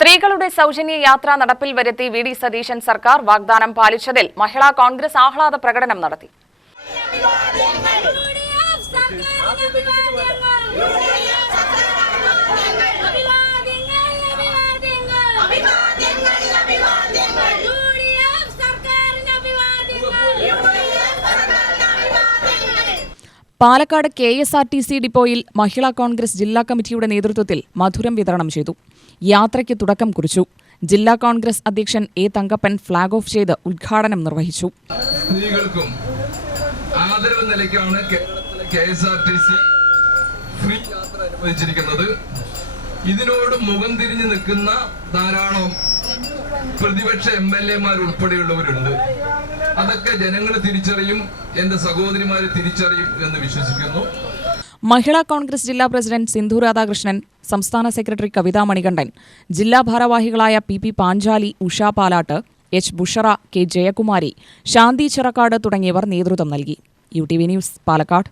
സ്ത്രീകളുടെ സൗജന്യ യാത്ര നടപ്പിൽ വരുത്തി വി.ഡി. സതീശൻ സർക്കാർ വാഗ്ദാനം പാലിച്ചതിൽ മഹിളാ കോൺഗ്രസ് ആഹ്ലാദ പ്രകടനം നടത്തി. പാലക്കാട് KSRTC ഡിപ്പോയിൽ മഹിളാ കോൺഗ്രസ് ജില്ലാ കമ്മിറ്റിയുടെ നേതൃത്വത്തിൽ മധുരം വിതരണം ചെയ്തു. യാത്രയ്ക്ക് തുടക്കം കുറിച്ചു. ജില്ലാ കോൺഗ്രസ് അധ്യക്ഷൻ A. തങ്കപ്പൻ ഫ്ളാഗ് ഓഫ് ചെയ്ത് ഉദ്ഘാടനം നിർവഹിച്ചു. സ്ത്രീകൾക്കും ആദരവ് നിലയ്ക്കാണ് KSRTC ഫ്രീ യാത്ര അനുവദിച്ചിരിക്കുന്നത്. ഇതിനോട് മുഖം തിരിഞ്ഞു നിൽക്കുന്ന ധാരാളം പ്രതിപക്ഷ MLA-മാർ ഉൾപ്പെടെയുള്ളവരുണ്ട്. അതൊക്കെ ജനങ്ങൾ തിരിച്ചറിയും, എന്റെ സഹോദരിമാരെ തിരിച്ചറിയും എന്ന് വിശ്വസിക്കുന്നു. മഹിളാ കോൺഗ്രസ് ജില്ലാ പ്രസിഡന്റ് സിന്ധു രാധാകൃഷ്ണൻ, സംസ്ഥാന സെക്രട്ടറി കവിത മണികണ്ഠൻ, ജില്ലാ ഭാരവാഹികളായ PP Panchali, Usha Palat, H. Bushra, K. Jayakumari, ശാന്തി ചിറക്കാട് തുടങ്ങിയവർ നേതൃത്വം നൽകി. UTV news, Palakkad.